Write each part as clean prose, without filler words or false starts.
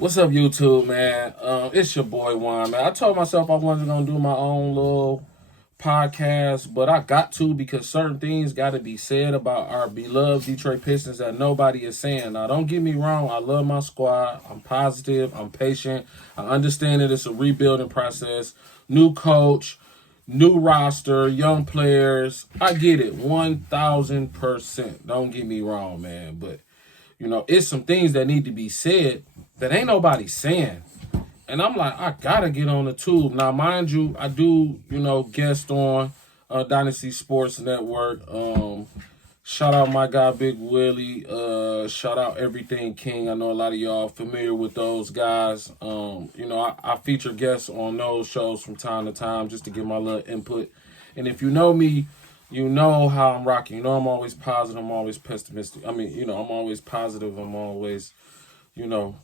What's up, YouTube, man? It's your boy Juan, man. I told myself I wasn't gonna do my own little podcast, but I got to because certain things got to be said about our beloved Detroit Pistons that nobody is saying. Now, don't get me wrong. I love my squad. I'm positive. I'm patient. I understand that it's a rebuilding process. New coach, new roster, young players. I get it, 1,000%. Don't get me wrong, man. But it's some things that need to be said that ain't nobody saying. And I'm like, I gotta get on the tube. Now, mind you, I do, guest on Dynasty Sports Network. Shout out my guy Big Willie. Shout out Everything King. I know a lot of y'all familiar with those guys. I feature guests on those shows from time to time just to give my little input. And if you know me, you know how I'm rocking. You know I'm always positive. I'm always pessimistic. I'm always positive. I'm always, you know,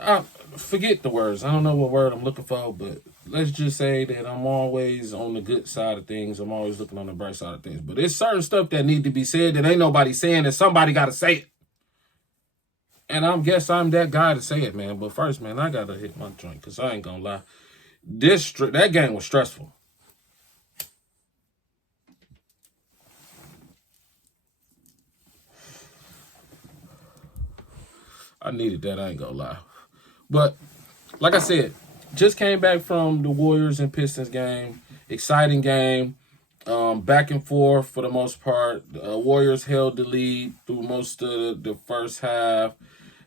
I forget the words. I don't know what word I'm looking for, but let's just say that I'm always on the good side of things. I'm always looking on the bright side of things. But there's certain stuff that need to be said that ain't nobody saying, that somebody got to say it. And guess I'm that guy to say it, man. But first, man, I gotta hit my joint because I ain't gonna lie. That game was stressful. I needed that. I ain't gonna lie. But like I said, just came back from the Warriors and Pistons game. Exciting game. Back and forth for the most part. Warriors held the lead through most of the first half,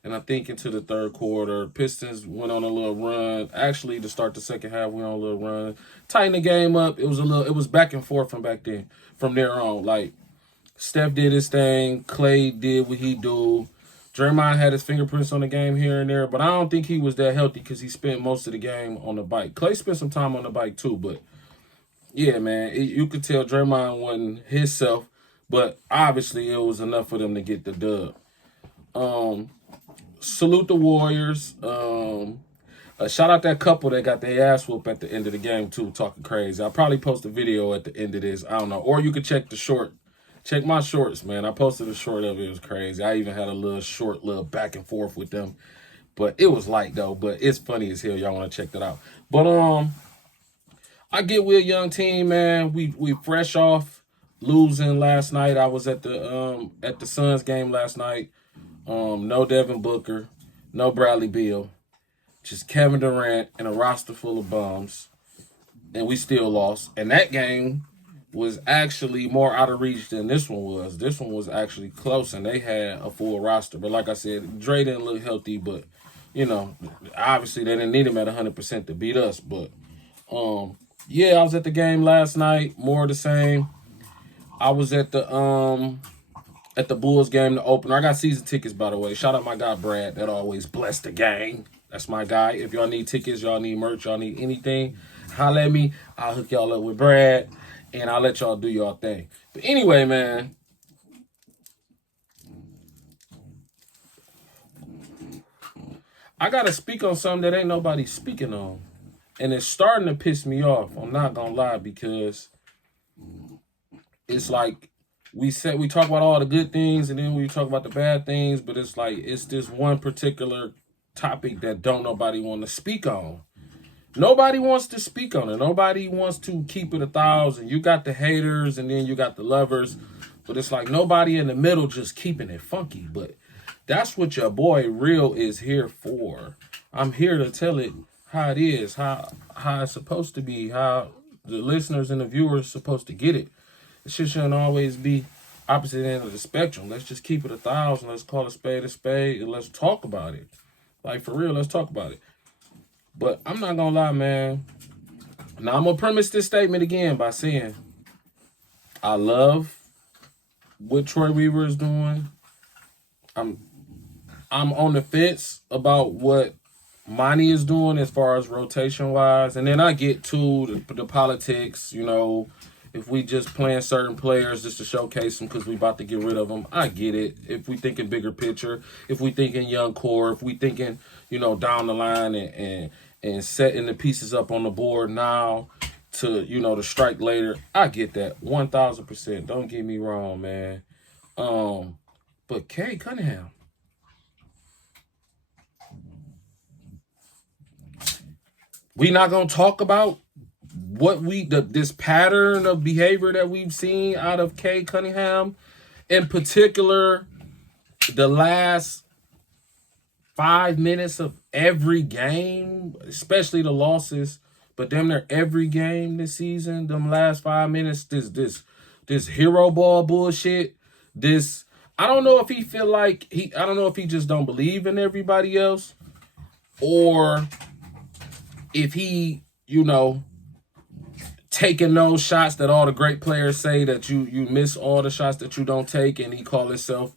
and I think into the third quarter. Pistons went on a little run. Actually, to start the second half, went on a little run. Tighten the game up. It was back and forth from back then. From there on, like Steph did his thing. Clay did what he do. Draymond had his fingerprints on the game here and there, but I don't think he was that healthy because he spent most of the game on the bike. Clay spent some time on the bike too, but yeah, man, you could tell Draymond wasn't himself, but obviously it was enough for them to get the dub. Salute the Warriors. Shout out that couple that got their ass whooped at the end of the game too, talking crazy. I'll probably post a video at the end of this. I don't know, or you could check the short. Check my shorts, man. I posted a short of it. It was crazy. I even had a little back and forth with them. But it was light though. But it's funny as hell. Y'all want to check that out. But I get with a young team, man. We fresh off losing last night. I was at the Suns game last night. No Devin Booker, no Bradley Beal, just Kevin Durant and a roster full of bums. And we still lost. And that game was actually more out of reach than this one was. This one was actually close, and they had a full roster. But like I said, Dre didn't look healthy, but, obviously they didn't need him at 100% to beat us. But, yeah, I was at the game last night, more of the same. I was at the Bulls game, the opener. I got season tickets, by the way. Shout out my guy, Brad. That always bless the gang. That's my guy. If y'all need tickets, y'all need merch, y'all need anything, holla at me. I'll hook y'all up with Brad. And I'll let y'all do y'all thing. But anyway, man. I got to speak on something that ain't nobody speaking on. And it's starting to piss me off. I'm not going to lie, because it's like we talk about all the good things and then we talk about the bad things. But it's like it's this one particular topic that don't nobody want to speak on. Nobody wants to speak on it. Nobody wants to keep it 1,000. You got the haters and then you got the lovers. But it's like nobody in the middle just keeping it funky. But that's what your boy Real is here for. I'm here to tell it how it is, how it's supposed to be, how the listeners and the viewers supposed to get it. It shouldn't always be opposite end of the spectrum. Let's just keep it 1,000. Let's call a spade, and let's talk about it. Like, for real, let's talk about it. But I'm not going to lie, man. Now, I'm going to premise this statement again by saying I love what Troy Weaver is doing. I'm on the fence about what Monty is doing as far as rotation-wise. And then I get to the politics, if we just playing certain players just to showcase them because we about to get rid of them. I get it. If we thinking bigger picture, if we thinking young core, if we thinking, down the line and setting the pieces up on the board now to, to strike later. I get that 1,000%. Don't get me wrong, man. But Cade Cunningham, We not gonna talk about what this pattern of behavior that we've seen out of Cade Cunningham, in particular, the last 5 minutes of every game, especially the losses, but damn near every game this season, them last 5 minutes, this hero ball bullshit. This I don't know if he feel like I don't know if he just don't believe in everybody else, or if he, taking those shots that all the great players say that you miss all the shots that you don't take, and he call himself,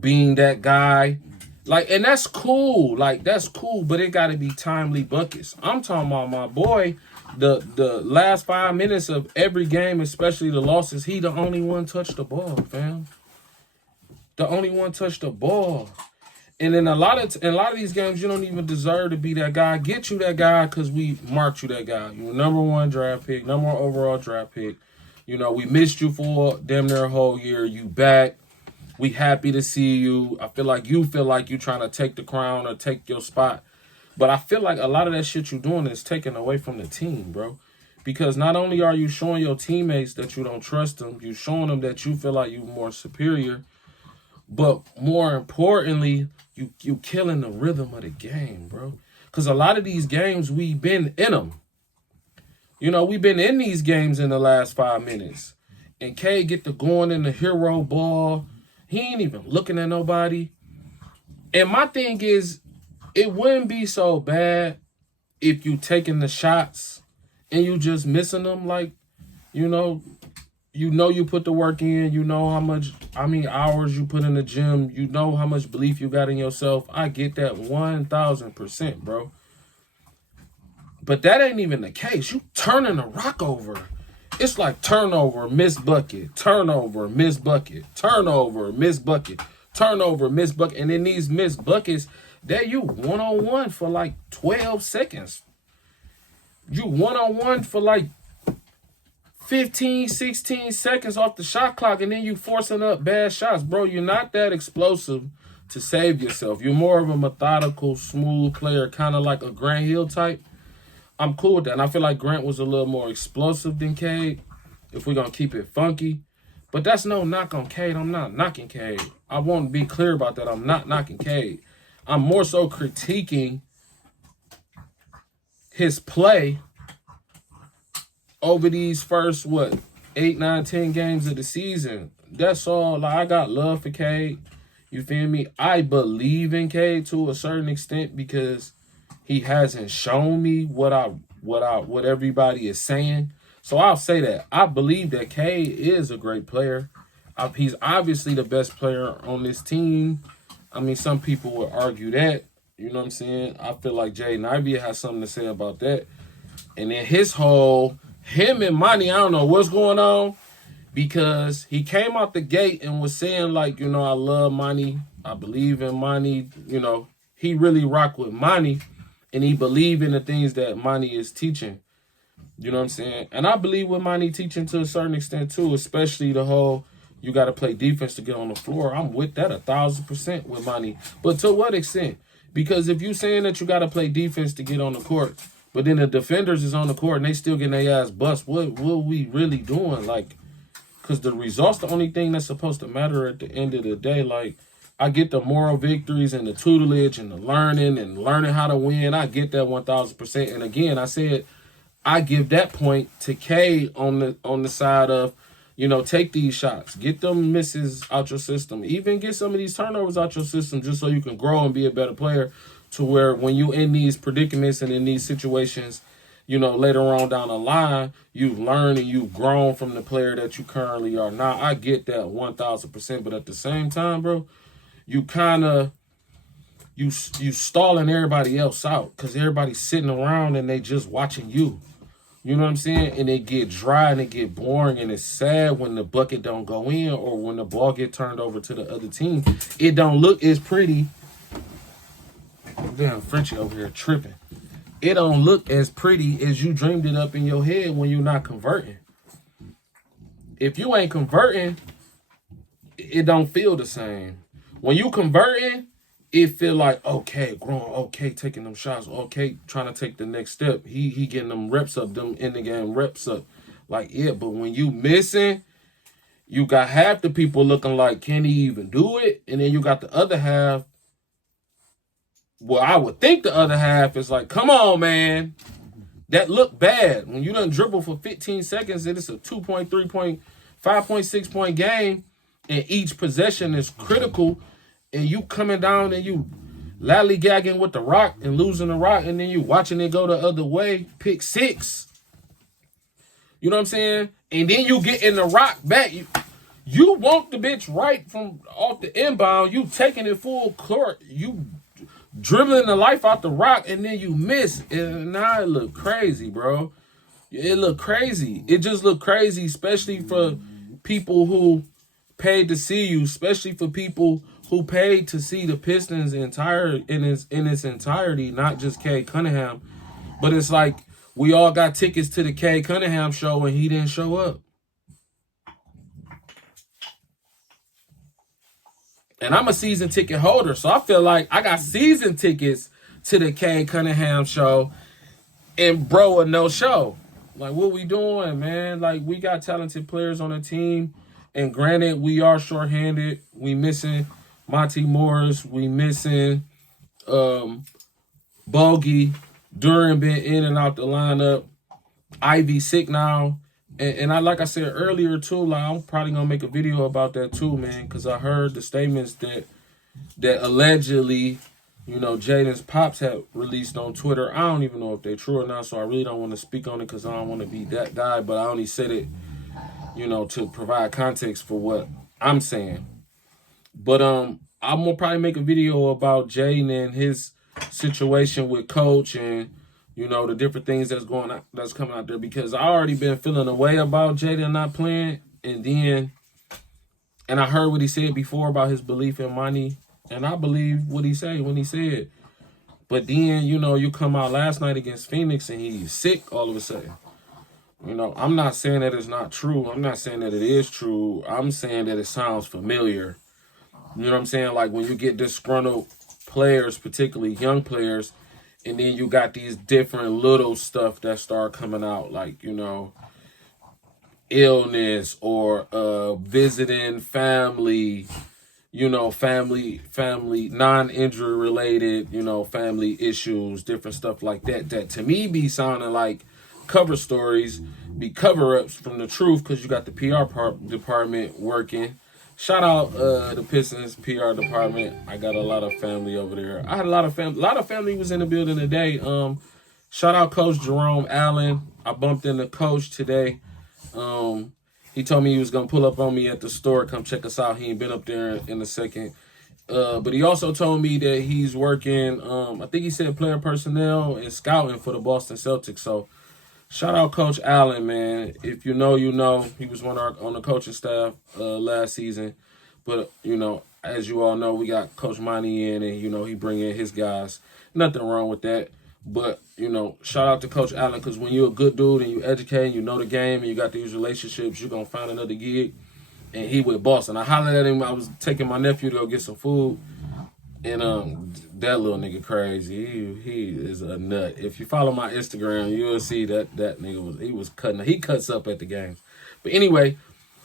being that guy. Like, and that's cool. Like, that's cool, but it got to be timely buckets. I'm talking about my boy, the last 5 minutes of every game, especially the losses, he the only one touched the ball, fam. The only one touched the ball. And in a lot of these games, you don't even deserve to be that guy. Get you that guy because we marked you that guy. You're number 1 draft pick, number 1 overall draft pick. We missed you for damn near a whole year. You back. We happy to see you. I feel like you trying to take the crown or take your spot. But I feel like a lot of that shit you doing is taken away from the team, bro. Because not only are you showing your teammates that you don't trust them, you showing them that you feel like you're more superior. But more importantly, you killing the rhythm of the game, bro. Because a lot of these games, we've been in them. We've been in these games in the last 5 minutes. And Cade get the going in the hero ball. He ain't even looking at nobody. And my thing is, it wouldn't be so bad if you taking the shots and you just missing them. Like, you put the work in. You know how many hours you put in the gym. You know how much belief you got in yourself. I get that 1,000%, bro. But that ain't even the case. You turning the rock over. It's like turnover, miss bucket, turnover, miss bucket, turnover, miss bucket, turnover, miss bucket. And in these missed buckets, that you one-on-one for like 12 seconds. You one-on-one for like 15, 16 seconds off the shot clock, and then you forcing up bad shots. Bro, you're not that explosive to save yourself. You're more of a methodical, smooth player, kind of like a Grant Hill type. I'm cool with that. And I feel like Grant was a little more explosive than Cade, if we're going to keep it funky. But that's no knock on Cade. I'm not knocking Cade. I want to be clear about that. I'm not knocking Cade. I'm more so critiquing his play over these first, 8, 9, 10 games of the season. That's all. Like, I got love for Cade. You feel me? I believe in Cade to a certain extent because he hasn't shown me what everybody is saying. So I'll say that. I believe that Cade is a great player. He's obviously the best player on this team. I mean, some people would argue that. You know what I'm saying? I feel like Jaden Ivey has something to say about that. And then him and Monty, I don't know what's going on, because he came out the gate and was saying, like, I love Monty. I believe in Monty. He really rock with Monty. And he believe in the things that Monty is teaching. You know what I'm saying? And I believe with Monty teaching to a certain extent too, especially the whole you got to play defense to get on the floor. I'm with that 1,000% with Monty. But to what extent? Because if you saying that you got to play defense to get on the court, but then the defenders is on the court and they still getting their ass bust, what we really doing? Like, because the results the only thing that's supposed to matter at the end of the day. Like, I get the moral victories and the tutelage and the learning how to win. I get that 1,000%. And again, I said I give that point to Cade on the side of, take these shots, get them misses out your system, even get some of these turnovers out your system, just so you can grow and be a better player. To where when you in these predicaments and in these situations, later on down the line, you've learned and you've grown from the player that you currently are now. I get that 1,000%, but at the same time, bro, you kind of you stalling everybody else out because everybody's sitting around and they just watching you. You know what I'm saying? And it get dry and it get boring, and it's sad when the bucket don't go in or when the ball get turned over to the other team. It don't look as pretty. Damn, Frenchie over here tripping. It don't look as pretty as you dreamed it up in your head when you're not converting. If you ain't converting, it don't feel the same. When you converting, it feel like, okay, growing, okay, taking them shots, okay, trying to take the next step. He getting them reps up, them in the game reps up. Like, yeah, but when you missing, you got half the people looking like, can he even do it? And then you got the other half. Well, I would think the other half is like, come on, man. That look bad. When you done dribble for 15 seconds, it is a 2.3 point, 5.6 point game, and each possession is critical, and you coming down and you lollygagging with the rock and losing the rock, and then you watching it go the other way, pick six. You know what I'm saying? And then you get in the rock back. You want the bitch right from off the inbound. You taking it full court. You dribbling the life out the rock, and then you miss. And now it look crazy, bro. It look crazy. It just look crazy, especially for people who paid to see you, especially for people who paid to see the Pistons in its entirety, not just Cade Cunningham. But it's like we all got tickets to the Cade Cunningham show and he didn't show up. And I'm a season ticket holder, so I feel like I got season tickets to the Cade Cunningham show and bro a no show. Like, what we doing, man? Like, we got talented players on the team. And granted, we are shorthanded. We missing Monty Morris. We missing Bogey. Duran been in and out the lineup. Ivy sick now. And I, like I said earlier too, like I'm probably gonna make a video about that too, man, because I heard the statements that allegedly, you know, Jaden's pops had released on Twitter. I don't even know if they're true or not, so I really don't want to speak on it because I don't want to be that guy. But I only said it, you know, to provide context for what I'm saying. But I'm gonna probably make a video about Jaden and his situation with Coach and, you know, the different things that's coming out there, because I already been feeling a way about Jaden not playing, and I heard what he said before about his belief in money, and I believe what he said when he said. But then, you know, you come out last night against Phoenix and he's sick all of a sudden. You know, I'm not saying that it's not true. I'm not saying that it is true. I'm saying that it sounds familiar. You know what I'm saying? Like when you get disgruntled players, particularly young players, and then you got these different little stuff that start coming out, like, you know, illness or visiting family, you know, family, non-injury related, you know, family issues, different stuff like that, that to me be sounding like cover stories, be cover-ups from the truth, because you got the PR department working. Shout out the Pistons PR department. I got a lot of family over there. I had a lot of family. A lot of family was in the building today. Shout out Coach Jerome Allen. I bumped into Coach today. He told me he was gonna pull up on me at the store, come check us out. He ain't been up there in a second. But he also told me that he's working. I think he said player personnel and scouting for the Boston Celtics. So shout out Coach Allen, man. If you know, you know. He was on the coaching staff last season. But, you know, as you all know, we got Coach Monty in, and, you know, he bring in his guys. Nothing wrong with that. But, you know, shout out to Coach Allen, because when you're a good dude and you educate and you know the game and you got these relationships, you're going to find another gig. And he with Boston. I hollered at him. I was taking my nephew to go get some food. And that little nigga crazy. He is a nut. If you follow my Instagram, you'll see that nigga was cutting. He cuts up at the games. But anyway,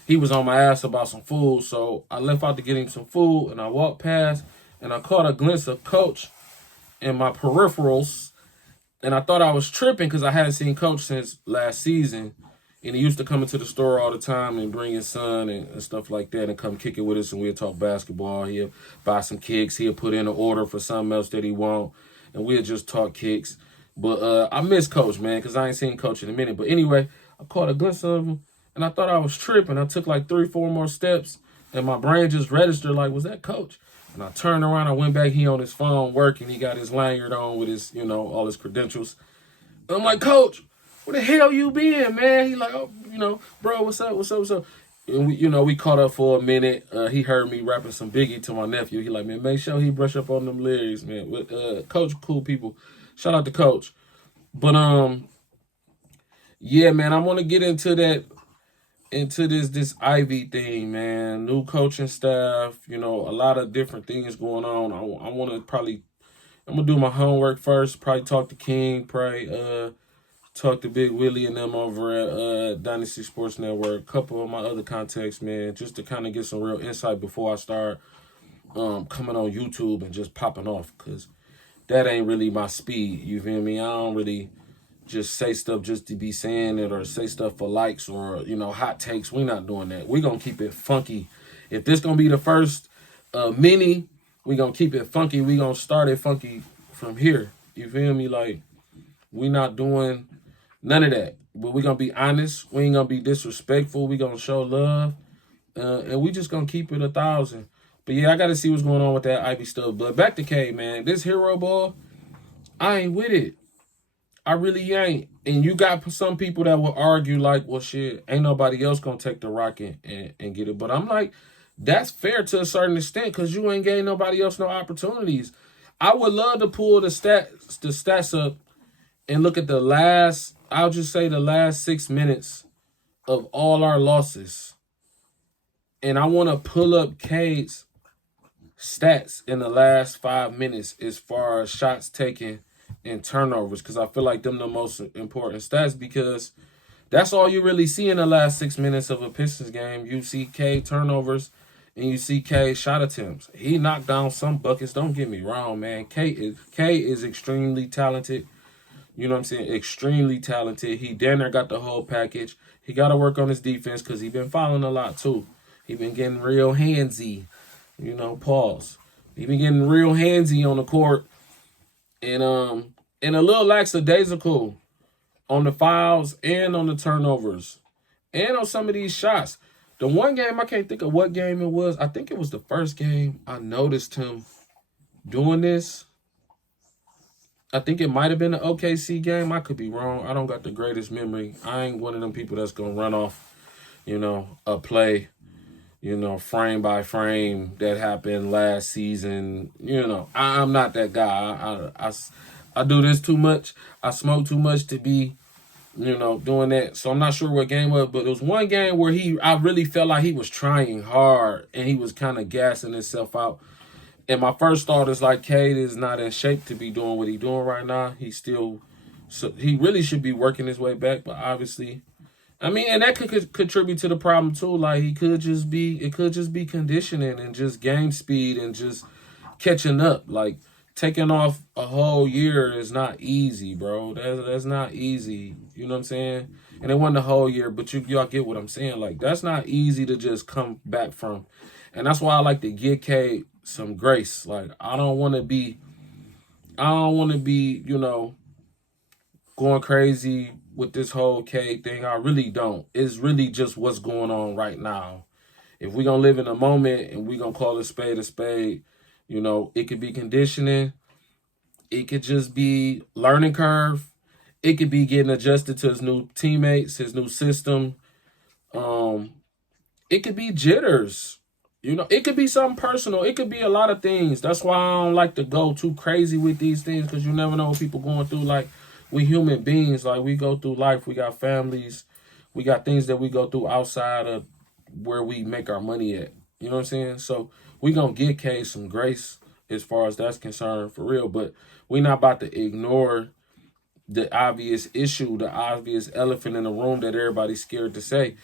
he was on my ass about some food, so I left out to get him some food, and I walked past, and I caught a glimpse of Coach in my peripherals, and I thought I was tripping because I hadn't seen Coach since last season. And he used to come into the store all the time and bring his son and stuff like that and come kick it with us, and we'll talk basketball. He'll buy some kicks. He'll put in an order for something else that he want, and we'll just talk kicks. But I miss Coach, man, because I ain't seen Coach in a minute. But anyway, I caught a glimpse of him, and I thought I was tripping. I took like 3-4 more steps, and my brain just registered like, was that Coach? And I turned around. I went back. He on his phone working. He got his lanyard on with his, you know, all his credentials. And I'm like, Coach, where the hell you been, man? He like, oh, you know, bro, what's up? And we, you know, we caught up for a minute. He heard me rapping some Biggie to my nephew. He like, man, make sure he brush up on them lyrics, man. With Coach, cool people. Shout out to Coach. But yeah, man, I want to get into that into this Ivy thing, man. New coaching staff, a lot of different things going on. I want to I'm gonna do my homework first. Probably talk to King. Probably talk to Big Willie and them over at Dynasty Sports Network. A couple of my other contacts, man, just to kind of get some real insight before I start coming on YouTube and just popping off, because that ain't really my speed. You feel me? I don't really just say stuff just to be saying it, or say stuff for likes, or hot takes. We not doing that. We gonna keep it funky. If this gonna be the first mini, we gonna keep it funky. We gonna start it funky from here. You feel me? Like, we not doing none of that. But we gonna be honest. We ain't gonna be disrespectful. We gonna show love, and we just gonna keep it 1,000. But yeah, I gotta see what's going on with that Ivy stuff. But back to Cade, man. This hero ball, I ain't with it. I really ain't. And you got some people that will argue like, well, shit, ain't nobody else gonna take the rock and get it. But I'm like, that's fair to a certain extent, because you ain't gave nobody else no opportunities. I would love to pull the stats up and look at the last 6 minutes of all our losses. And I want to pull up Cade's stats in the last 5 minutes as far as shots taken and turnovers, because I feel like them the most important stats, because that's all you really see in the last 6 minutes of a Pistons game. You see Cade turnovers and you see Cade shot attempts. He knocked down some buckets. Don't get me wrong, man. Cade is extremely talented. You know what I'm saying? Extremely talented. He damn near got the whole package. He got to work on his defense, because he been fouling a lot too. He been getting real handsy. Pause. He been getting real handsy on the court. And a little lackadaisical on the fouls and on the turnovers and on some of these shots. The one game, I can't think of what game it was. I think it was the first game I noticed him doing this. I think it might have been the OKC game. I could be wrong. I don't got the greatest memory. I ain't one of them people that's going to run off, a play, frame by frame that happened last season. I'm not that guy. I do this too much. I smoke too much to be, doing that. So I'm not sure what game it was, but it was one game where I really felt like he was trying hard and he was kind of gassing himself out. And my first thought is like, Cade is not in shape to be doing what he's doing right now. He really should be working his way back, but obviously, and that could contribute to the problem too. Like, it could just be conditioning and just game speed and just catching up. Like, taking off a whole year is not easy, bro. That's not easy. You know what I'm saying? And it wasn't a whole year, but y'all get what I'm saying. Like, that's not easy to just come back from. And that's why I like to give Cade some grace. Like, I don't want to be, going crazy with this whole Cade thing. I really don't. It's really just what's going on right now. If we're going to live in a moment and we're going to call a spade, it could be conditioning. It could just be learning curve. It could be getting adjusted to his new teammates, his new system. It could be jitters. It could be something personal. It could be a lot of things. That's why I don't like to go too crazy with these things, because you never know what people going through. Like, we human beings. Like, we go through life. We got families. We got things that we go through outside of where we make our money at. You know what I'm saying? So we going to give Cade some grace as far as that's concerned, for real. But we not about to ignore the obvious issue, the obvious elephant in the room that everybody's scared to say.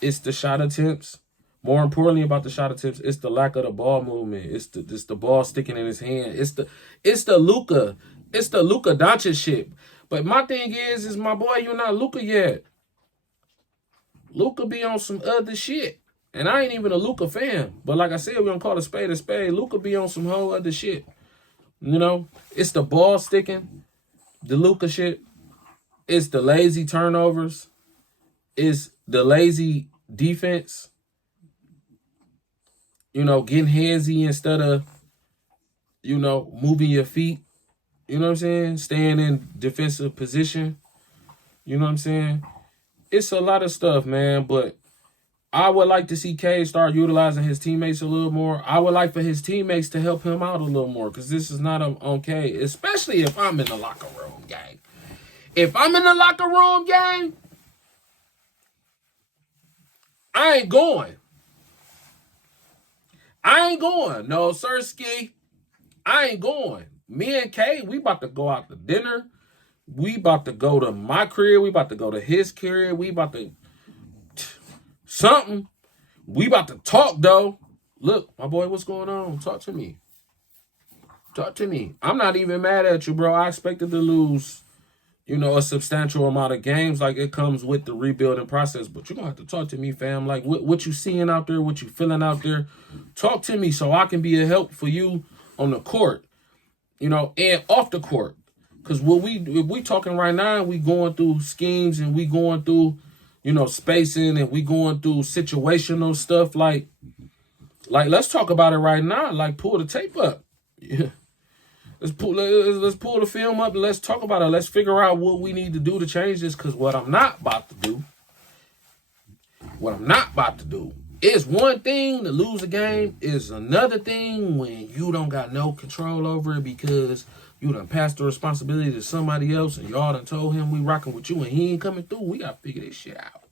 It's the shot attempts. More importantly about the shot attempts, it's the lack of the ball movement. It's the ball sticking in his hand. It's the Luka Doncic shit. But my thing is my boy, you're not Luka yet. Luka be on some other shit. And I ain't even a Luka fan. But like I said, we're going to call a spade a spade. Luka be on some whole other shit. It's the ball sticking, the Luka shit. It's the lazy turnovers. It's the lazy defense. Getting handsy instead of, moving your feet. You know what I'm saying? Staying in defensive position. You know what I'm saying? It's a lot of stuff, man. But I would like to see Cade start utilizing his teammates a little more. I would like for his teammates to help him out a little more, because this is not on Cade, especially if I'm in the locker room game. If I'm in the locker room game, I ain't going. I ain't going. No, Sirski. I ain't going. Me and Kay, we about to go out to dinner. We about to go to my crib. We about to go to his crib. We about to something. We about to talk, though. Look, my boy, what's going on? Talk to me. Talk to me. I'm not even mad at you, bro. I expected to lose, a substantial amount of games. Like, it comes with the rebuilding process. But you're going to have to talk to me, fam. Like, what you seeing out there, what you feeling out there. Talk to me so I can be a help for you on the court, and off the court. Because if we talking right now, we going through schemes and we going through, spacing and we going through situational stuff. Like let's talk about it right now. Like, pull the tape up. Yeah. Let's pull the film up and let's talk about it. Let's figure out what we need to do to change this. Because what I'm not about to do is one thing to lose a game is another thing when you don't got no control over it because you done passed the responsibility to somebody else and y'all done told him we rocking with you and he ain't coming through. We got to figure this shit out.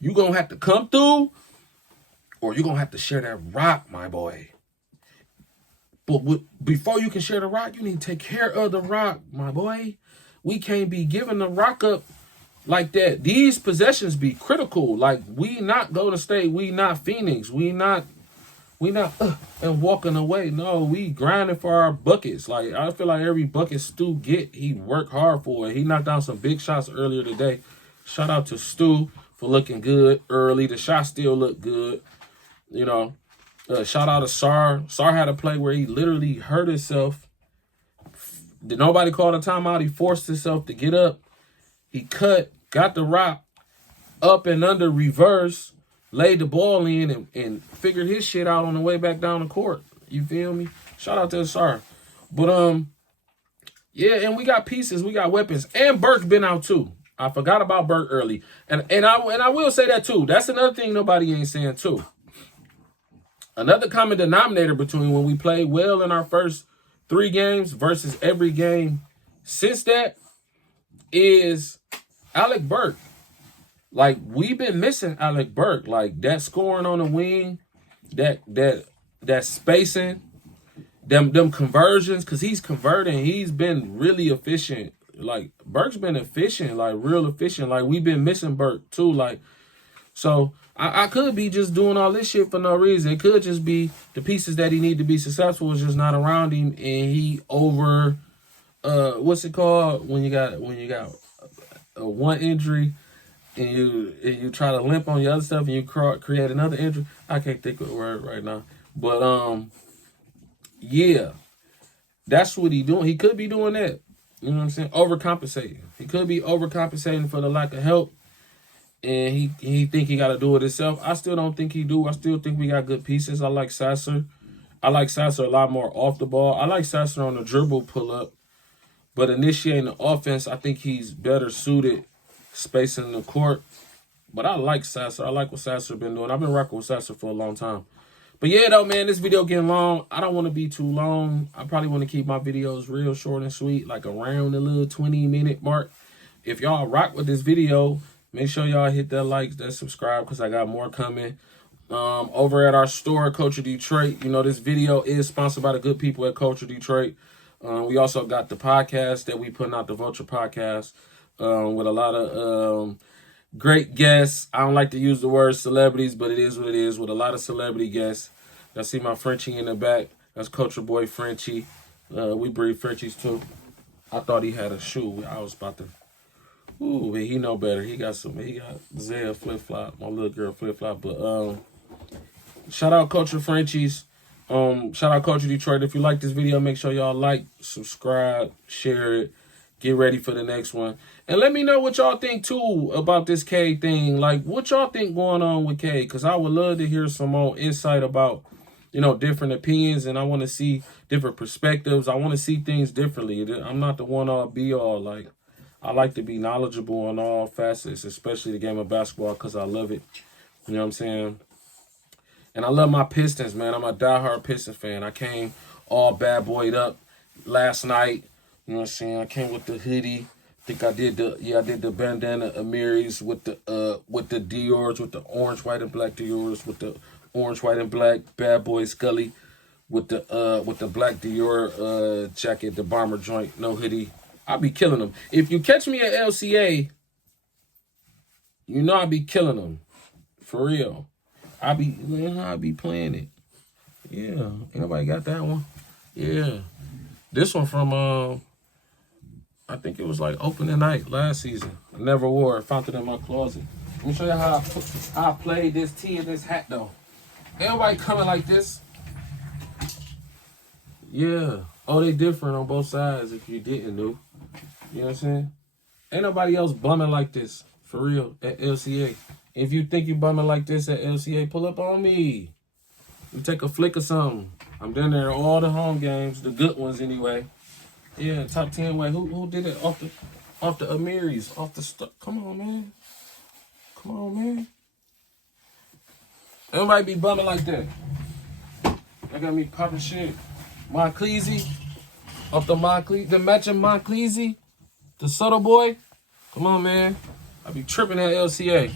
You going to have to come through or you going to have to share that rock, my boy. But before you can share the rock, you need to take care of the rock, my boy. We can't be giving the rock up like that. These possessions be critical. Like, we not Golden State. We not Phoenix. We not and walking away. No, we grinding for our buckets. Like, I feel like every bucket Stu get, he worked hard for it. He knocked down some big shots earlier today. Shout out to Stu for looking good early. The shot still looked good. Shout out to Sar. Sar had a play where he literally hurt himself. Did nobody call a timeout? He forced himself to get up. He cut, got the rock, up and under reverse, laid the ball in and figured his shit out on the way back down the court. You feel me? Shout out to Sar. But yeah, and we got pieces, we got weapons, and Burke's been out too. I forgot about Burke early, and I will say that too. That's another thing nobody ain't saying too. Another common denominator between when we played well in our first 3 games versus every game since that is Alec Burke. Like, we've been missing Alec Burke. Like, that scoring on the wing, that spacing, them conversions, because he's converting. He's been really efficient. Like, Burke's been efficient, like, real efficient. Like, we've been missing Burke, too. Like, so I could be just doing all this shit for no reason. It could just be the pieces that he need to be successful is just not around him, and he over, what's it called when you got a one injury and you try to limp on your other stuff and you create another injury. I can't think of the word right now, but yeah, that's what he doing. He could be doing that. You know what I'm saying? Overcompensating. He could be overcompensating for the lack of help. And he think he got to do it himself. I still don't think he do. I still think we got good pieces. I like Sasser. I like Sasser a lot more off the ball. I like Sasser on the dribble pull-up. But initiating the offense, I think he's better suited spacing the court. But I like Sasser. I like what Sasser been doing. I've been rocking with Sasser for a long time. But yeah, though, man, this video getting long. I don't want to be too long. I probably want to keep my videos real short and sweet, like around the little 20-minute mark. If y'all rock with this video, make sure y'all hit that like, that subscribe, because I got more coming. Over at our store, Culture Detroit, this video is sponsored by the good people at Culture Detroit. We also got the podcast that we putting out, the Vulture Podcast, with a lot of great guests. I don't like to use the word celebrities, but it is what it is, with a lot of celebrity guests. I see my Frenchie in the back. That's Culture Boy Frenchie. We breed Frenchies too. I thought he had a shoe. I was about to... Ooh, but he know better. He got Zaya flip-flop, my little girl flip-flop. But shout out Culture Frenchies. Shout out Culture Detroit. If you like this video, make sure y'all like, subscribe, share it. Get ready for the next one. And let me know what y'all think, too, about this Cade thing. Like, what y'all think going on with Cade? Because I would love to hear some more insight about, different opinions. And I want to see different perspectives. I want to see things differently. I'm not the one-all, be-all. Like, I like to be knowledgeable on all facets, especially the game of basketball, because I love it. You know what I'm saying? And I love my Pistons, man. I'm a diehard Pistons fan. I came all bad boyed up last night. You know what I'm saying? I came with the hoodie, think I did the bandana Amiris with the Dior's, with the orange, white, and black Dior's, with the orange, white, and black Bad Boy Scully, with the black Dior jacket, the bomber joint, no hoodie. I be killing them. If you catch me at LCA, you know I be killing them. For real. I be playing it. Yeah. Anybody got that one? Yeah. This one from I think it was like opening night last season. I never wore it. Found it in my closet. Let me show you how I played this tee and this hat though. Everybody coming like this. Yeah. Oh, they different on both sides if you didn't know. You know what I'm saying? Ain't nobody else bumming like this. For real. At LCA. If you think you bumming like this at LCA, pull up on me. You take a flick or something. I'm down there all the home games. The good ones anyway. Yeah, top 10 way. Who did it off the Amiris, off the stuff? Come on, man. Come on, man. Everybody be bumming like that. They got me popping shit. Moncleezy, off the matching Moncleezy, the subtle boy. Come on, man. I be tripping at LCA.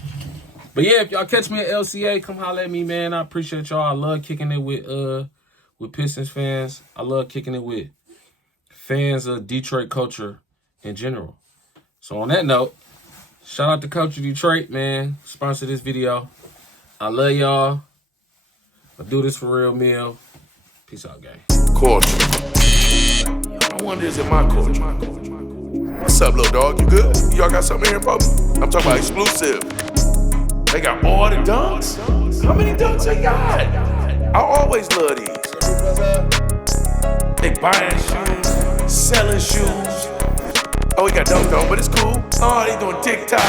But yeah, if y'all catch me at LCA, come holler at me, man. I appreciate y'all. I love kicking it with Pistons fans. I love kicking it with fans of Detroit culture in general. So on that note, shout out to Culture Detroit, man. Sponsor this video. I love y'all. I do this for real meal. Peace out, gang. Culture. I wonder, is it my culture? What's up, little dog? You good? Y'all got something here for me? I'm talking about exclusive. They got all the dunks? How many dunks they got? I always love these. They buying shoes, selling shoes. Oh, we got dunked on, but it's cool. Oh, they doing TikTok,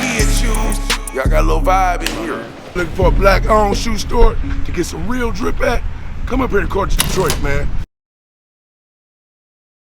kid shoes. Y'all got a little vibe in here. Looking for a black-owned shoe store to get some real drip at? Come up here to Culture Detroit, man.